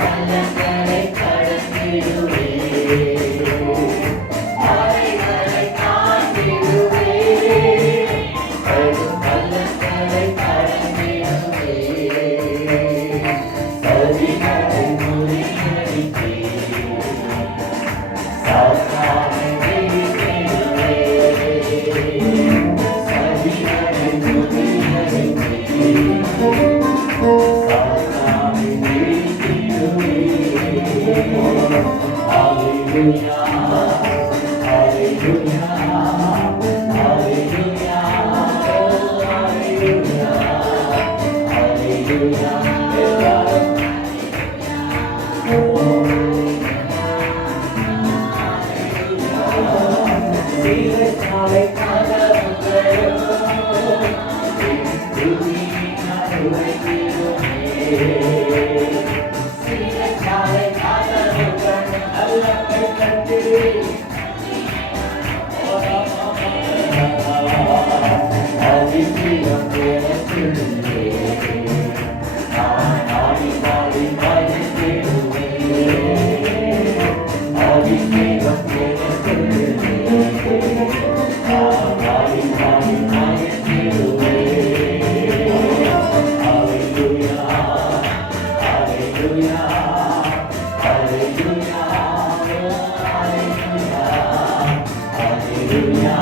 பள்ளங்களை கடந்திடுவே, மலைகளை தாண்டிடுவே, பெரும் பள்ளங்களை கடந்திடுவே, சதிகளை முறியடித்தே, சாத்தானை வீழ்த்திடுவே, சதிகளை முறியடித்தே, சாத்தானை வீழ்த்திடுவே. Hallelujah, hallelujah, hallelujah, hallelujah, சீரச்சாலை கதவுகளோ துதியினால் உரைத்திடுமே, சீரச்சாலை கதவுகள் நல்லவை கட்டிடுவே, அதிசயம் எனக்குள்ளே நான் ஆடி பாடி மகிழ்ந்திடுவேன், அதிசயம் எனக்குள்ளே நான் ஆடி பாடி மகிழ்ந்திடுவேன். Hallelujah, hallelujah, hallelujah, hallelujah,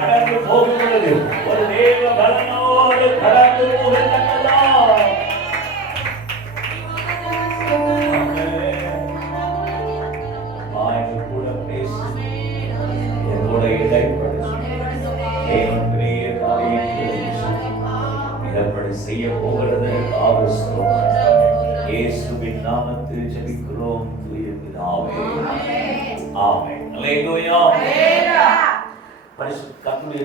கடந்து போகும்பொழுது ஒரு தேவ பலனோடு கடந்து போகலாம். கூட பேசி என்னோட இடைப்படி செய்ய போகிறது. இயேசுவின் நாமத்தில் ஜெபிக்கிறோம் தூய பிதாவே, ஆமென். அல்லேலூயா. பரிசுத்த